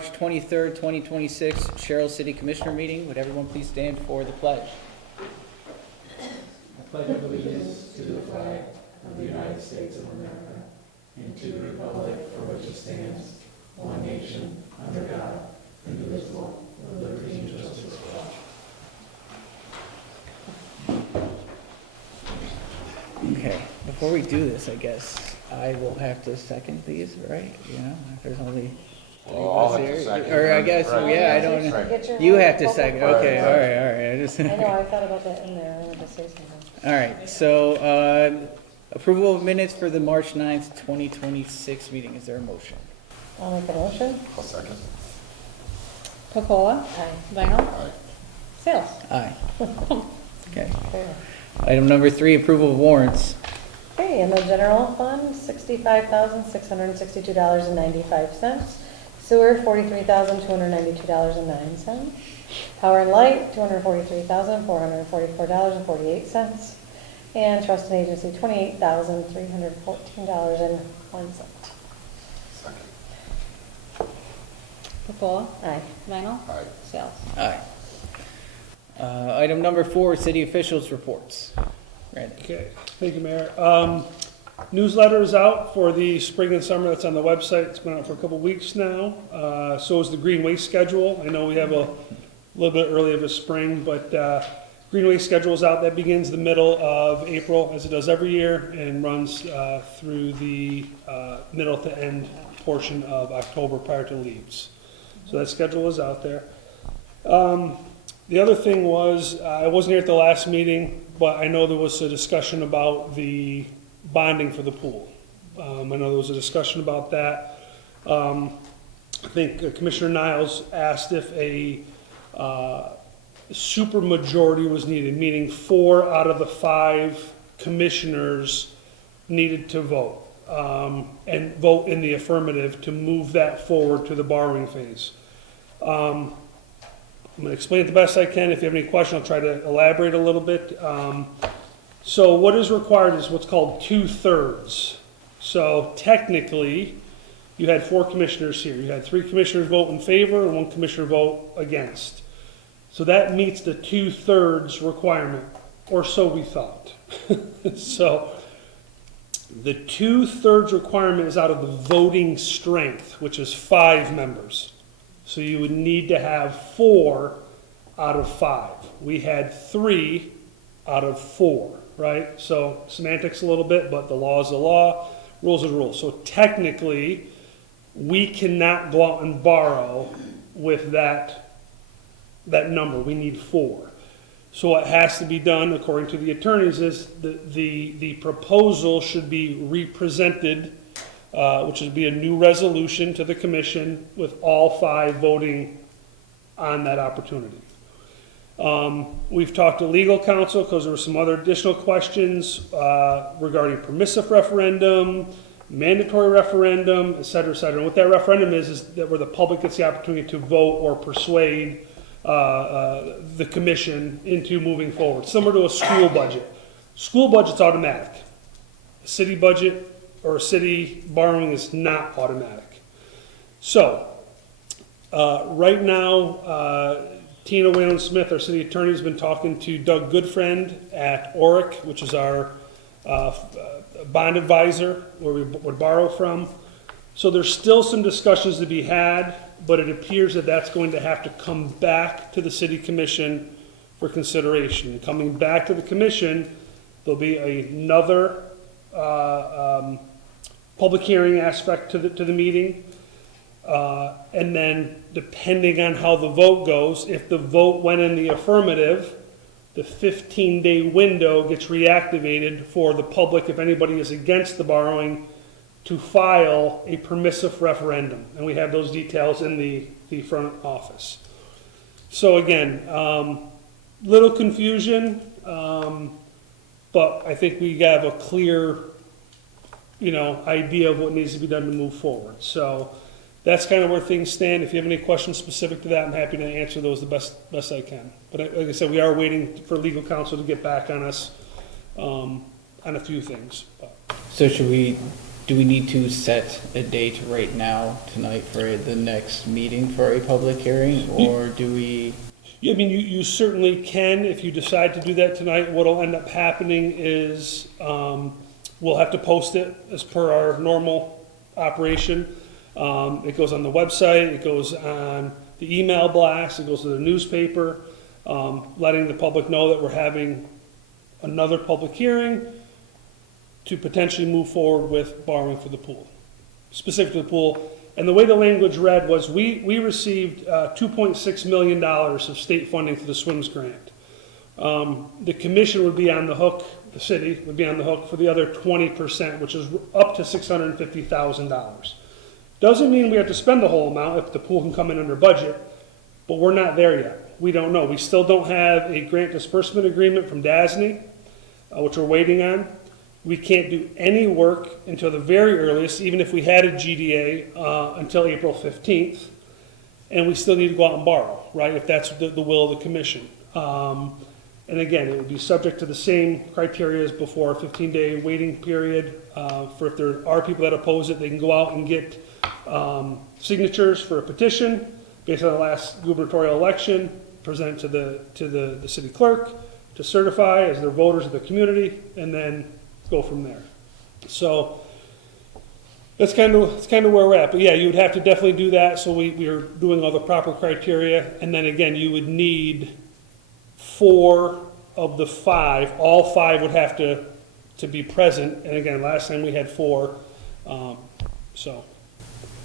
March 23rd, 2026, Sherrill City Commissioner meeting. Would everyone please stand for the pledge? I pledge allegiance to the flag of the United States of America and to the republic for which it stands, one nation, under God, indivisible, with liberty and justice for all. Okay, before we do this, I guess I will have to second these, right? You know, if there's only Well, I'll have here. to second. Or I guess, Right. yeah, I don't know. Right. You have to second, Right. okay, all right. I just, I know, I thought about that in there, I wanted to say something. all right, so, approval of minutes for the March 9th, 2026 meeting. Is there a motion? I'll make a motion. I'll second. Pocola, Aye. Vinyl, Aye. Sales. Aye. Okay. Fair. Item number 3, approval of warrants. Okay, in the general fund, $65,662.95. Sewer, $43,292.09. Power and light, $243,444.48. And trust and agency, $28,314.01. Second. Pocola, Aye. Vinyl, Aye. Sales. Aye. Item number 4, city officials' reports. Randy. Okay, thank you, Mayor. Newsletter is out for the spring and summer. That's on the website. It's been out for a couple weeks now. So is the green waste schedule. I know we have a little bit early of a spring, but green waste schedule is out. That begins the middle of April, as it does every year, and runs through the middle to end portion of October prior to leaves. So that schedule is out there. The other thing was, I wasn't here at the last meeting, but I know there was a discussion about the bonding for the pool. I know there was a discussion about that. I think Commissioner Niles asked if a supermajority was needed, meaning 4 out of the 5 commissioners needed to vote, and vote in the affirmative to move that forward to the borrowing phase. I'm going to explain it the best I can. If you have any questions, I'll try to elaborate a little bit. So what is required is what's called 2/3. So technically, you had 4 commissioners here. You had 3 commissioners vote in favor and 1 commissioner vote against. So that meets the 2/3 requirement, or so we thought. So the 2/3 requirement is out of the voting strength, which is 5 members. So you would need to have 4 out of 5. We had 3 out of 4, right? So semantics a little bit, but the law is the law, rules are the rules. So technically, we cannot go out and borrow with that number. We need 4. So what has to be done, according to the attorneys, is the proposal should be represented, which would be a new resolution to the commission with all 5 voting on that opportunity. We've talked to legal counsel because there were some other additional questions regarding permissive referendum, mandatory referendum, et cetera, et cetera. And what that referendum is that where the public gets the opportunity to vote or persuade the commission into moving forward, similar to a school budget. School budget's automatic. A city budget or city borrowing is not automatic. So, right now, Tina Whalen-Smith, our city attorney, has been talking to Doug Goodfriend at ORIC, which is our bond advisor, where we would borrow from. So there's still some discussions to be had, but it appears that that's going to have to come back to the city commission for consideration. And coming back to the commission, there'll be another public hearing aspect to the meeting, and then depending on how the vote goes, if the vote went in the affirmative, the 15-day window gets reactivated for the public, if anybody is against the borrowing, to file a permissive referendum. And we have those details in the front office. So again, little confusion, but I think we have a clear, idea of what needs to be done to move forward. So that's kind of where things stand. If you have any questions specific to that, I'm happy to answer those the best I can. But like I said, we are waiting for legal counsel to get back on us on a few things. So should we do we need to set a date right now, tonight, for the next meeting for a public hearing, or do we? Yeah, I mean, you certainly can, if you decide to do that tonight. What'll end up happening is, we'll have to post it as per our normal operation. It goes on the website, it goes on the email blast, it goes to the newspaper, letting the public know that we're having another public hearing to potentially move forward with borrowing for the pool, specific to the pool. And the way the language read was, we received $2.6 million of state funding for the SWIMS grant. The commission would be on the hook, the city would be on the hook for the other 20%, which is up to $650,000. Doesn't mean we have to spend the whole amount if the pool can come in under budget, but we're not there yet. We don't know. We still don't have a grant disbursement agreement from DASNY, which we're waiting on. We can't do any work until the very earliest, even if we had a GDA, until April 15th. And we still need to go out and borrow, right, if that's the will of the commission. And again, it would be subject to the same criteria as before, a 15-day waiting period. For if there are people that oppose it, they can go out and get signatures for a petition based on the last gubernatorial election, present to the city clerk to certify as their voters of the community, and then go from there. So that's kind of where we're at. But yeah, you would have to definitely do that. So we are doing all the proper criteria, and then again, you would need 4 of the 5. All 5 would have to be present. And again, last time we had 4. So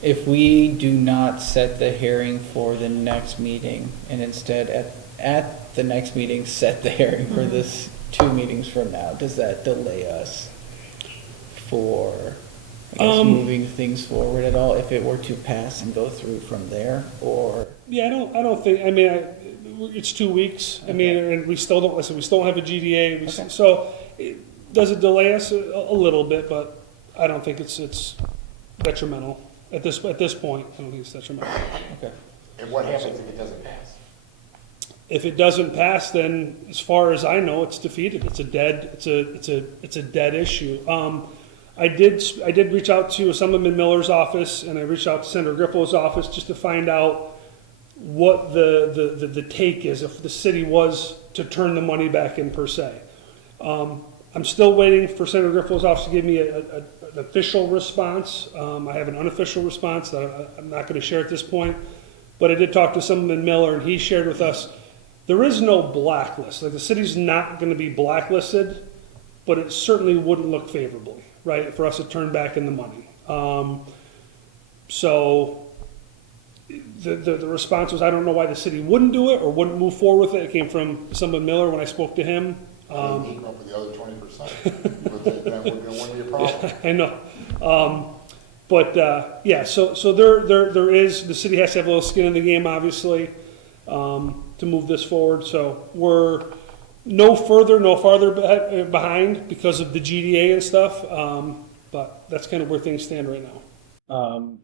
If we do not set the hearing for the next meeting, and instead at the next meeting, set the hearing for this 2 meetings from now, does that delay us for, I guess, moving things forward at all, if it were to pass and go through from there, or? yeah, I don't think. I mean, it's 2 weeks. I mean, and we still don't. Listen, we still don't have a GDA. Okay. So, does it delay us a little bit? But I don't think it's detrimental at this point. I don't think it's detrimental. Okay. And what happens if it doesn't pass? If it doesn't pass, then as far as I know, it's defeated. It's a dead issue. I did reach out to Assemblyman Miller's office, and I reached out to Senator Griffo's office just to find out what the take is if the city was to turn the money back in per se. I'm still waiting for Senator Griffo's office to give me an official response. I have an unofficial response that I'm not going to share at this point, but I did talk to Assemblyman Miller, and he shared with us there is no blacklist. Like, the city's not going to be blacklisted, but it certainly wouldn't look favorably, right, for us to turn back in the money. So the response was, I don't know why the city wouldn't do it or wouldn't move forward with it. It came from Assemblyman Miller when I spoke to him. Came up with the other 20%. That wouldn't be a problem. I know. But yeah, so there is, the city has to have a little skin in the game, obviously, to move this forward. So we're no farther behind because of the GDA and stuff. But that's kind of where things stand right now.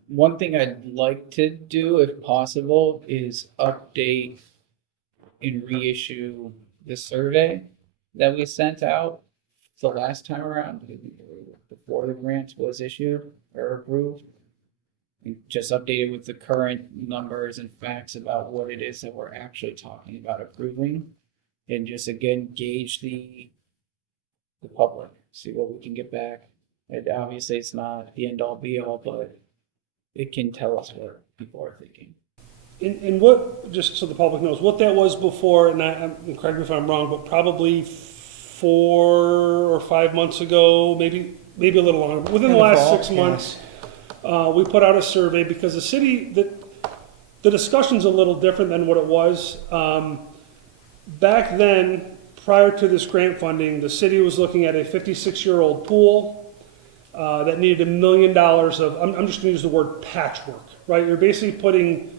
One thing I'd like to do, if possible, is update and reissue the survey that we sent out the last time around, before the grant was issued or approved. And just update it with the current numbers and facts about what it is that we're actually talking about approving. And just again, gauge the public, see what we can get back. And obviously it's not the end all be all, but it can tell us what people are thinking. And what, just so the public knows, what that was before, and correct me if I'm wrong, but probably 4 or 5 months ago, maybe a little longer, but within the last 6 months, we put out a survey because the city, the discussion's a little different than what it was. Back then, prior to this grant funding, the city was looking at a 56-year-old pool that needed $1 million of, I'm just gonna use the word patchwork, right? You're basically putting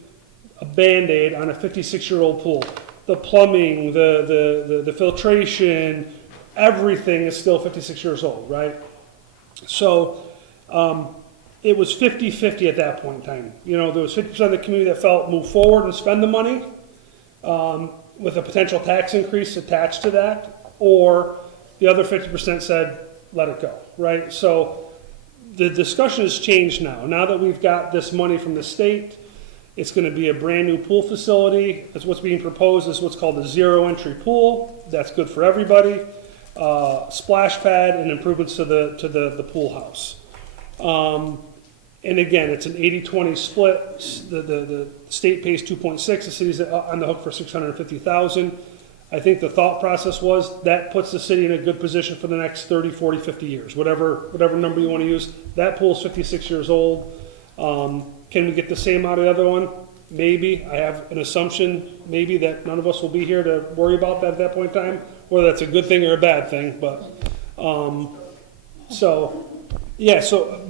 a Band-Aid on a 56-year-old pool. The plumbing, the filtration, everything is still 56 years old, right? So it was 50-50 at that point in time. You know, there was 50% of the community that felt move forward and spend the money with a potential tax increase attached to that, or the other 50% said let it go, right? So the discussion has changed now. Now that we've got this money from the state, it's gonna be a brand-new pool facility. That's what's being proposed, is what's called a zero-entry pool. That's good for everybody. Splash pad and improvements to the pool house. And again, it's an 80-20 split. The state pays 2.6, the city's on the hook for 650,000. I think the thought process was that puts the city in a good position for the next 30, 40, 50 years, whatever number you want to use. That pool's 56 years old. Can we get the same out of the other one? Maybe. I have an assumption, maybe, that none of us will be here to worry about that at that point in time, whether that's a good thing or a bad thing, but, but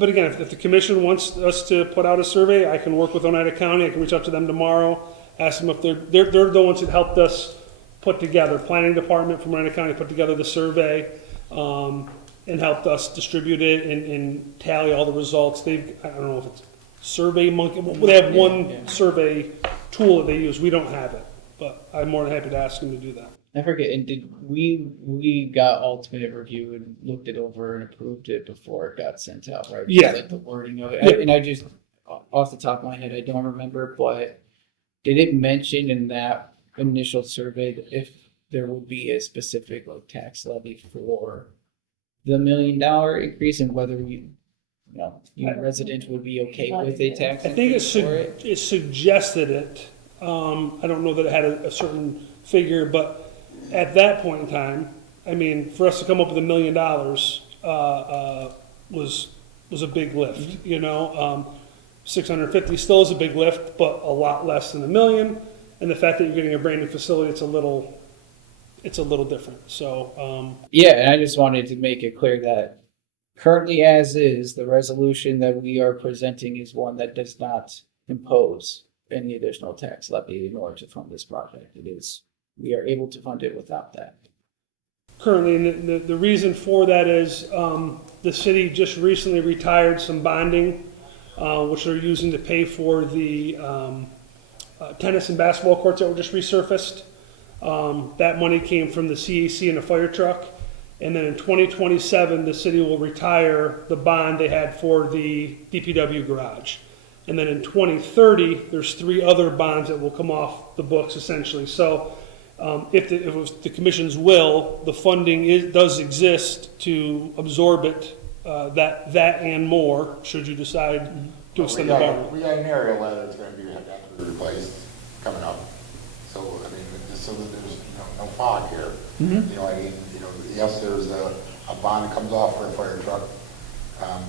again, if the commission wants us to put out a survey, I can work with Oneida County, I can reach out to them tomorrow, ask them if they're the ones that helped us put together, planning department from Oneida County put together the survey, and helped us distribute it and tally all the results. I don't know if it's Survey Monkey, they have one survey tool that they use, we don't have it, but I'm more than happy to ask them to do that. I forget, and did we got ultimate review and looked it over and approved it before it got sent out, right? Yeah. Like the wording of it. Yeah. And I just, off the top of my head, I don't remember, but did it mention in that initial survey that if there would be a specific like tax levy for the $1 million increase, and whether you residents would be okay with a tax I think increase for it? it suggested it, I don't know that it had a certain figure, but at that point in time, I mean, for us to come up with $1 million, was a big lift, you know? 650 still is a big lift, but a lot less than $1 million. And the fact that you're getting a brand new facility, it's a little different, so, Yeah, and I just wanted to make it clear that currently as is, the resolution that we are presenting is one that does not impose any additional tax levy in order to fund this project. It is, we are able to fund it without that. currently, and the reason for that is, the city just recently retired some bonding, which they're using to pay for the, tennis and basketball courts that were just resurfaced. That money came from the CAC and a fire truck. And then in 2027, the city will retire the bond they had for the DPW garage. And then in 2030, there's 3 other bonds that will come off the books essentially. So if it was the commission's will, the funding does exist to absorb it, that and more, should you decide to extend the bond. We got an area ladder that's gonna be replaced coming up. So, I mean, just so that there's no fog here. You know, I mean, yes, there's a bond that comes off for a fire truck,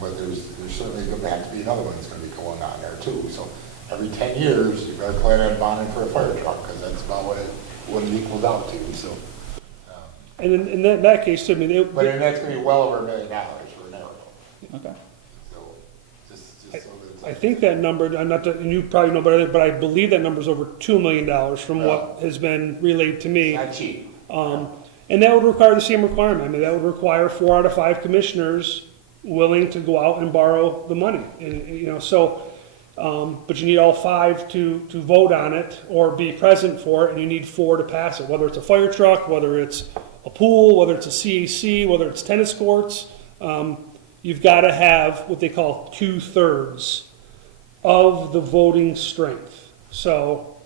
but there's certainly going to have to be another one that's going to be going on there too. So every 10 years, you better plan on bonding for a fire truck, because that's about what it equals out to, so. And in that case, I mean, But that's going to be well over $1 million for an arrow. Okay. So, just so that it's. I think that number, I'm not, and you probably know better, but I believe that number's over $2 million from what has been relayed to me. Not cheap. And that would require the same requirement. I mean, that would require 4 out of 5 commissioners willing to go out and borrow the money. And, you know, so, but you need all 5 to vote on it or be present for it, and you need 4 to pass it, whether it's a fire truck, whether it's a pool, whether it's a CAC, whether it's tennis courts. You've got to have what they call 2/3 of the voting strength. So,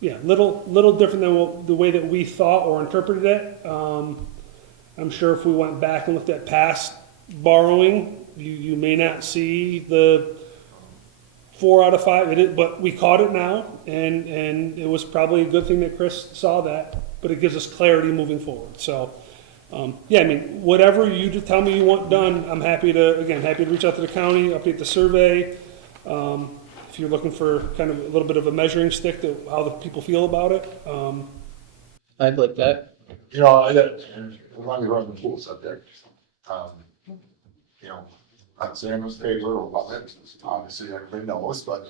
yeah, little different than the way that we thought or interpreted it. I'm sure if we went back and looked at past borrowing, you may not see the 4 out of 5, but we caught it now, and it was probably a good thing that Chris saw that, but it gives us clarity moving forward. So, yeah, I mean, whatever you just tell me you want done, I'm happy to reach out to the county, update the survey. If you're looking for kind of a little bit of a measuring stick to how the people feel about it. I'd like that. You know, as long as we're on the pool subject, you know, I'm saying I'm in favor of wetlands, obviously everybody knows, but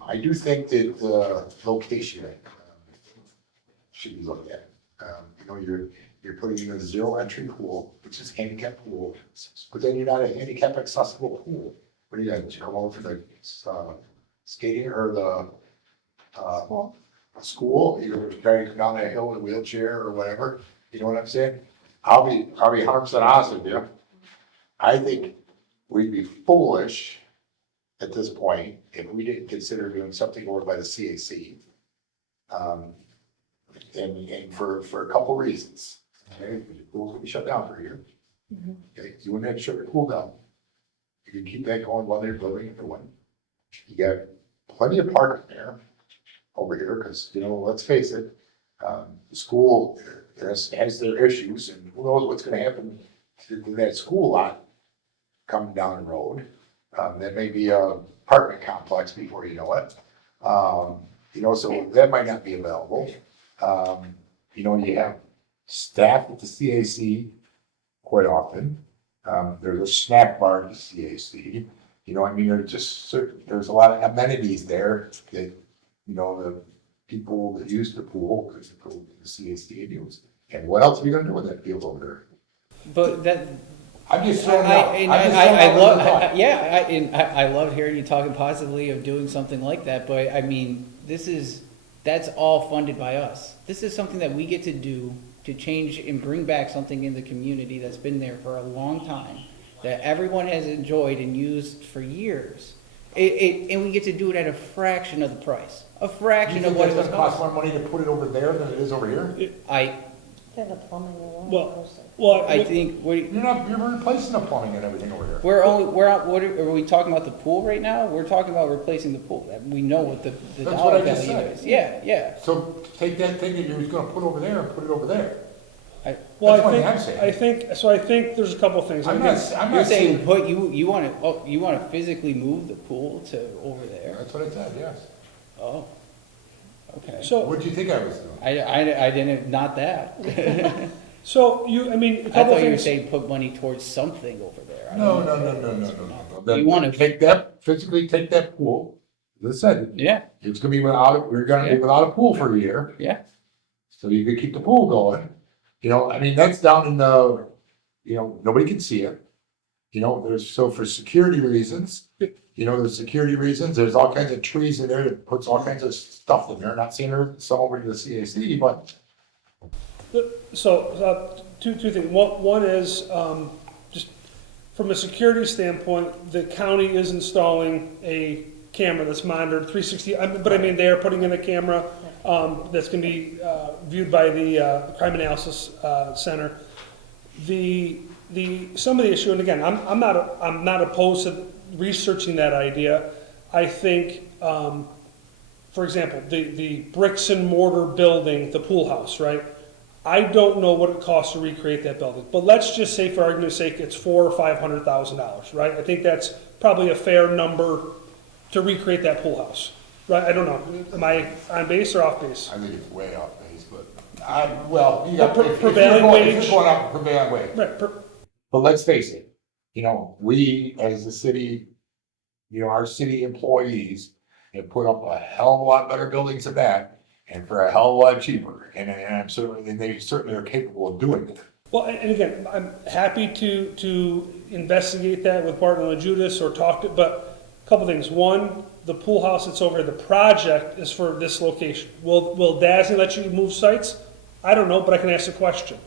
I do think that the location should be looked at. You know, you're putting in a 0-entry pool, which is handicap pool, but then you're not a handicap accessible pool. What do you have to come over for the skating or the school? You're trying to come down that hill in a wheelchair or whatever. You know what I'm saying? I'll be 100% honest with you. I think we'd be foolish at this point if we didn't consider doing something over by the CAC. And for a couple reasons. Okay, the pool's gonna be shut down for a year. Okay, you wouldn't have to shut your pool down. You can keep that going while they're building the one. You got plenty of parking there over here, because, let's face it, the school has their issues, and who knows what's gonna happen to that school lot coming down the road. That may be a apartment complex before you know it. So that might not be available. You have staff at the CAC quite often. There's a snack bar at the CAC. There's a lot of amenities there that, the people that use the pool could go to the CAC and use. And what else are you gonna do with that field over there? But that, I'm just I, throwing out. and I'm just I throwing out love, what I thought. yeah, I love hearing you talking positively of doing something like that, but I mean, that's all funded by us. This is something that we get to do to change and bring back something in the community that's been there for a long time, that everyone has enjoyed and used for years. And we get to do it at a fraction of the price, a fraction You of think what it's it was gonna cost cost. more money to put it over there than it is over here? Yeah, the plumbing alone. I think, You're replacing the plumbing and everything over here. are we talking about the pool right now? We're talking about replacing the pool. We know what the That's what dollar I just value said. is. Yeah. So take that thing that you was gonna put over there and put it over there. Well, That's what I'm saying. I think there's a couple of things. I'm Again, not You're saying. saying you want to physically move the pool to over there? That's what I said, yes. Oh, okay. So, What'd you think I was doing? I didn't, not that. a couple I of thought you were things. saying put money towards something over there. I No. don't know. Then You wanna- physically take that pool, as I said, Yeah, it's gonna be we're gonna be without a pool for a year, yeah. so you could keep the pool going. That's down in the, nobody can see it. For security reasons, there's all kinds of trees in there that puts all kinds of stuff in there, not seeing some over to the CAC, but Two things. One is, just from a security standpoint, the county is installing a camera that's monitored 360, but I mean, they are putting in a camera that's going to be viewed by the Crime Analysis Center. Some of the issue, and again, I'm not opposed to researching that idea. I think, for example, the bricks and mortar building, the pool house, right? I don't know what it costs to recreate that building, but let's just say, for argument's sake, it's $400,000 or $500,000, right? I think that's probably a fair number to recreate that pool house, right? I don't know. Am I on base or off base? I think it's way off base, but you got, if Prevailing you're wage. going up prevailing wage. Right. But let's face it, we as a city, our city employees have put up a hell of a lot better buildings than that, and for a hell of a lot cheaper, and they certainly are capable of doing it. Well, and again, I'm happy to investigate that with Barton and Judas or talk to, but a couple things. One, the pool house that's over, the project is for this location. Will DASNY let you move sites? I don't know, but I can ask the question.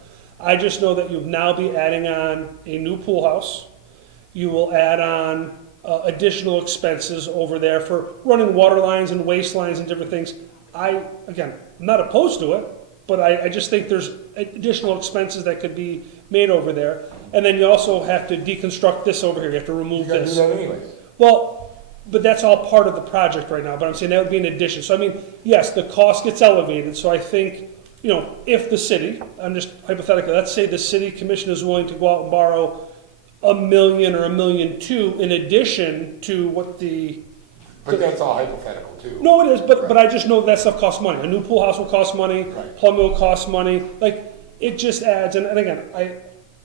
I just know that you'll now be adding on a new pool house. You will add on additional expenses over there for running water lines and waste lines and different things. Again, I'm not opposed to it, but I just think there's additional expenses that could be made over there. And then you also have to deconstruct this over here. You have to remove You gotta do this. that anyways. Well, but that's all part of the project right now, but I'm saying that would be an addition. So I mean, yes, the cost gets elevated, so I think, if the city, I'm just hypothetically, let's say the city commission is willing to go out and borrow $1 million or $1.2 million in addition to what the. But that's all hypothetical too. No, it is, but I just know that stuff costs money. A new pool house will cost money, Right. plumbing will cost money, it just adds, and again,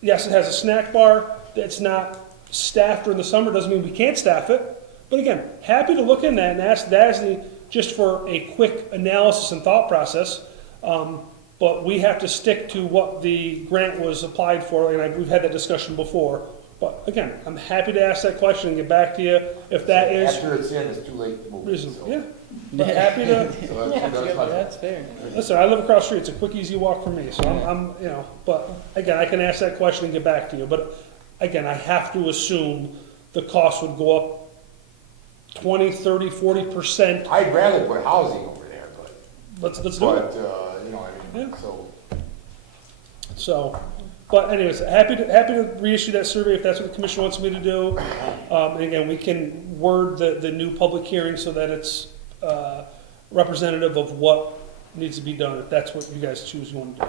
yes, it has a snack bar, it's not staffed during the summer, doesn't mean we can't staff it, but again, happy to look in that and ask DASNY just for a quick analysis and thought process, but we have to stick to what the grant was applied for, and we've had that discussion before. But again, I'm happy to ask that question and get back to you if that is After it's in, it's too late to move it. reasonable. so- Yeah, but happy to. So that's my. That's fair. Listen, I live across the street. It's a quick, easy walk for me. So I'm but again, I can ask that question and get back to you. But again, I have to assume the cost would go up 20, 30, 40%. I'd rather put housing over there, Let's do it. but, you know, I mean, Yeah. so. So, but anyways, happy to reissue that survey if that's what the commission wants me to do. And again, we can word the new public hearing so that it's representative of what needs to be done, if that's what you guys choose you want to do.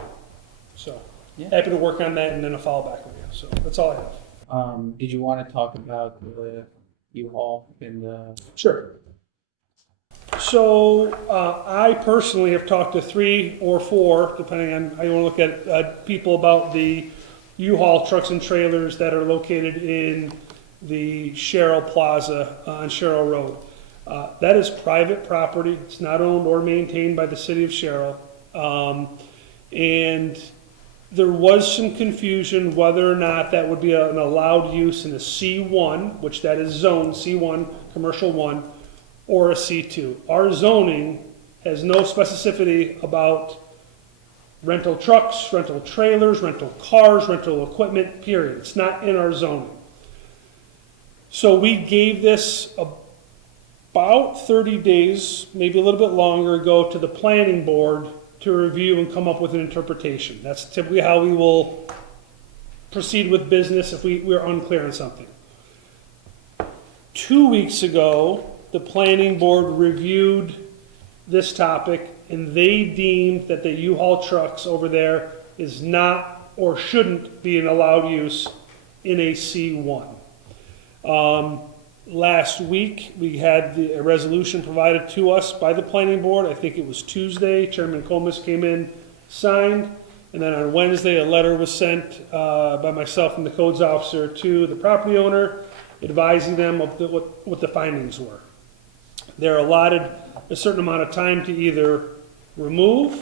So, Yeah. happy to work on that and then a follow back with you. So that's all I have. Did you want to talk about the U-Haul in the? Sure. So, I personally have talked to 3 or 4, depending on how you want to look at it, people about the U-Haul trucks and trailers that are located in the Sherrill Plaza on Sherrill Road. That is private property. It's not owned or maintained by the city of Sherrill. And there was some confusion whether or not that would be an allowed use in a C1, which that is zone C1, commercial 1, or a C2. Our zoning has no specificity about rental trucks, rental trailers, rental cars, rental equipment, period. It's not in our zoning. So we gave this about 30 days, maybe a little bit longer ago, to the planning board to review and come up with an interpretation. That's typically how we will proceed with business if we're unclear on something. 2 weeks ago, the planning board reviewed this topic and they deemed that the U-Haul trucks over there is not or shouldn't be an allowed use in a C1. Last week, we had a resolution provided to us by the planning board. I think it was Tuesday. Chairman Comus came in, signed, and then on Wednesday, a letter was sent by myself and the codes officer to the property owner, advising them of what the findings were. They're allotted a certain amount of time to either remove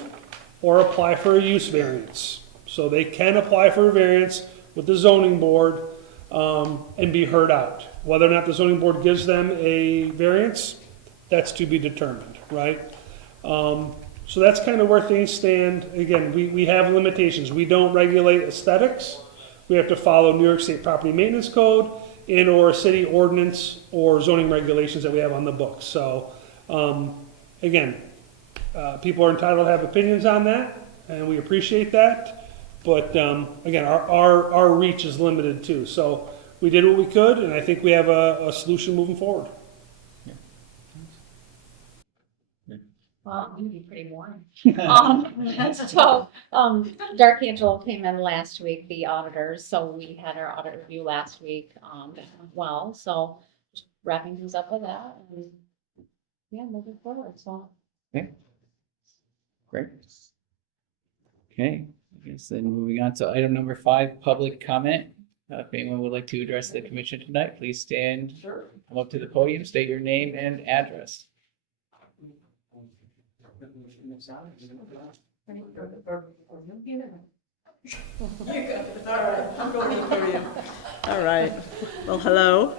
or apply for a use variance. So they can apply for a variance with the zoning board and be heard out. Whether or not the zoning board gives them a variance, that's to be determined, right? So that's kind of where things stand. Again, we have limitations. We don't regulate aesthetics. We have to follow New York State Property Maintenance Code and or city ordinance or zoning regulations that we have on the books. So, again, people are entitled to have opinions on that, and we appreciate that. But, again, our reach is limited too. So we did what we could, and I think we have a solution moving forward. Well, it'd be pretty boring. Dark Angelo came in last week, the auditors, so we had our audit review last week, well, so just wrapping things up with that and, yeah, moving forward, so. Okay. Great. Okay, I guess then moving on to item number 5, public comment. If anyone would like to address the commission tonight, please stand, come up to the podium, state your name and address. All right. Well, hello.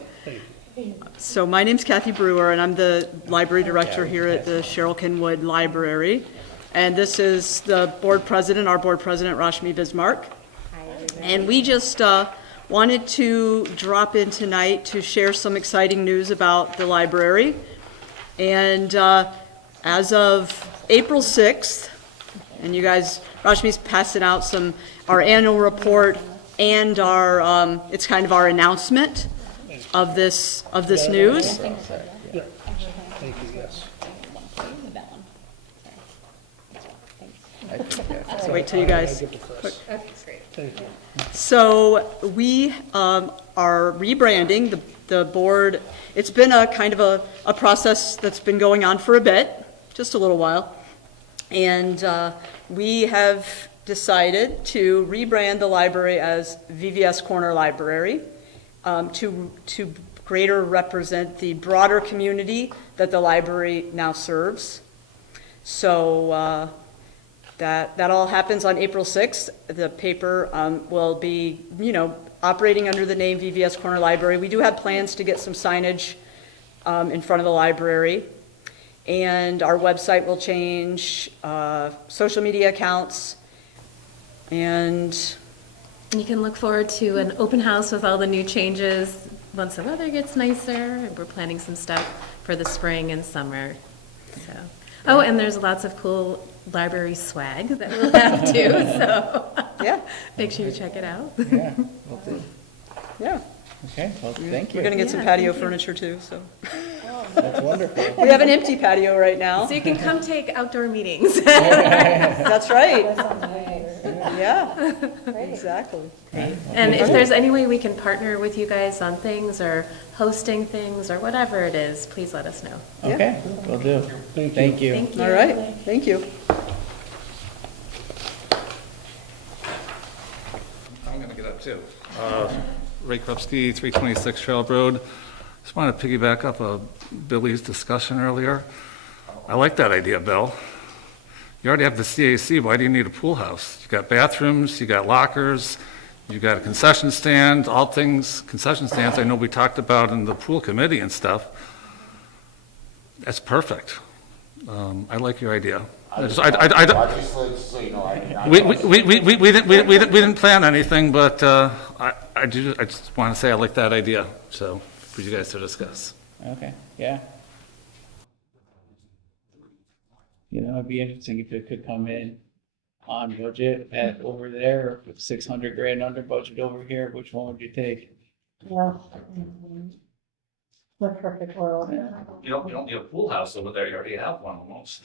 So my name's Kathy Brewer, and I'm the library director here at the Sherrill Kenwood Library. And this is the board president, our board president, Rashmi Bismarck. And we just wanted to drop in tonight to share some exciting news about the library. And as of April 6th, and you guys, Rashmi's passing out our annual report and our, it's kind of our announcement of this news. Yeah. Thank you, yes. So wait till you guys. Thank you. So we are rebranding the board. It's been a kind of a process that's been going on for a bit, just a little while. And we have decided to rebrand the library as VVS Corner Library to greater represent the broader community that the library now serves. So that all happens on April 6th. The paper will be, operating under the name VVS Corner Library. We do have plans to get some signage in front of the library. And our website will change, social media accounts, and And you can look forward to an open house with all the new changes once the weather gets nicer, and we're planning some stuff for the spring and summer. So, oh, and there's lots of cool library swag that we'll have too, so Yeah, make sure you check it out. Yeah, will do. yeah. Okay, well, thank you. We're gonna get some Yeah, patio thank you. furniture too, so. That's wonderful. We have an empty patio right now. So you can come take outdoor meetings. That's right. That sounds nice. Yeah, exactly. And if there's any way we can partner with you guys on things or hosting things or whatever it is, please let us know. Okay, will do. Thank you. Thank you. Thank you. All right, thank you. I'm gonna get up too. Ray Krupski, 326 Sherrill Road. Just want to piggyback up Billy's discussion earlier. I like that idea, Bill. You already have the CAC, why do you need a pool house? You got bathrooms, you got lockers, you got a concession stand, all things, concession stands I know we talked about in the pool committee and stuff. That's perfect. I like your idea. So you know, We didn't plan anything, but I just want to say I like that idea, so, for you guys to discuss. Okay, yeah. You know, it'd be interesting if it could come in on budget at over there, or 600 grand under budget over here, which one would you take? Yeah. The perfect world. You don't need a pool house over there, you already have one almost.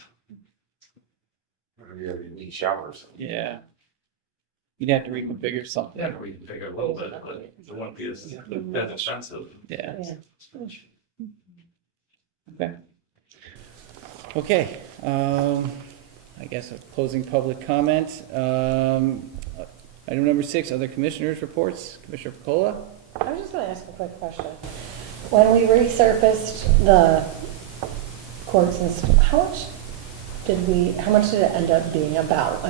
You need showers. Yeah. You'd have to reconfigure something. Yeah, we can figure a little bit, but it wouldn't be as expensive. Yeah. Yeah. Okay. Okay, I guess a closing public comment. Item number 6, other commissioners' reports. Commissioner Paccola? I was just gonna ask a quick question. When we resurfaced the courts and stuff, how much did it end up being about?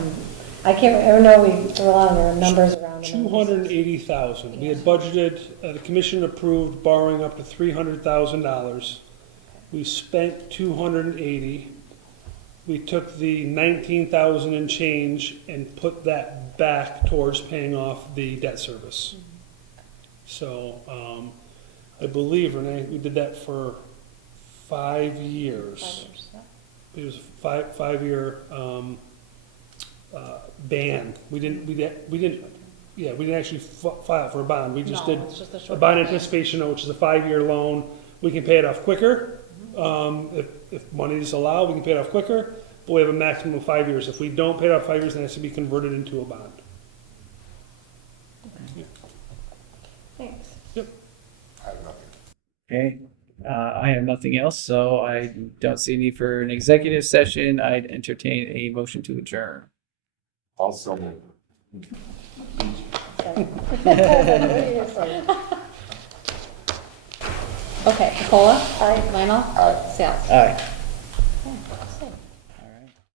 I can't, I know we threw a lot of numbers around. 280,000. We had budgeted, the commission approved borrowing up to $300,000. We spent 280. We took the 19,000 and change and put that back towards paying off the debt service. So, I believe, Renee, we did that for 5 years. It was a five-year, ban. We didn't actually file for a bond. We just No, did it's just a a short bond term. anticipation note, which is a 5-year loan. We can pay it off quicker. If money is allowed, we can pay it off quicker, but we have a maximum of 5 years. If we don't pay it off 5 years, then it has to be converted into a bond. Thanks. Yep. I have nothing. Okay, I have nothing else, so I don't see any for an executive session. I'd entertain a motion to adjourn. Also move. Okay, Nicola? Aye. Lionel? Aye. Sal? Aye.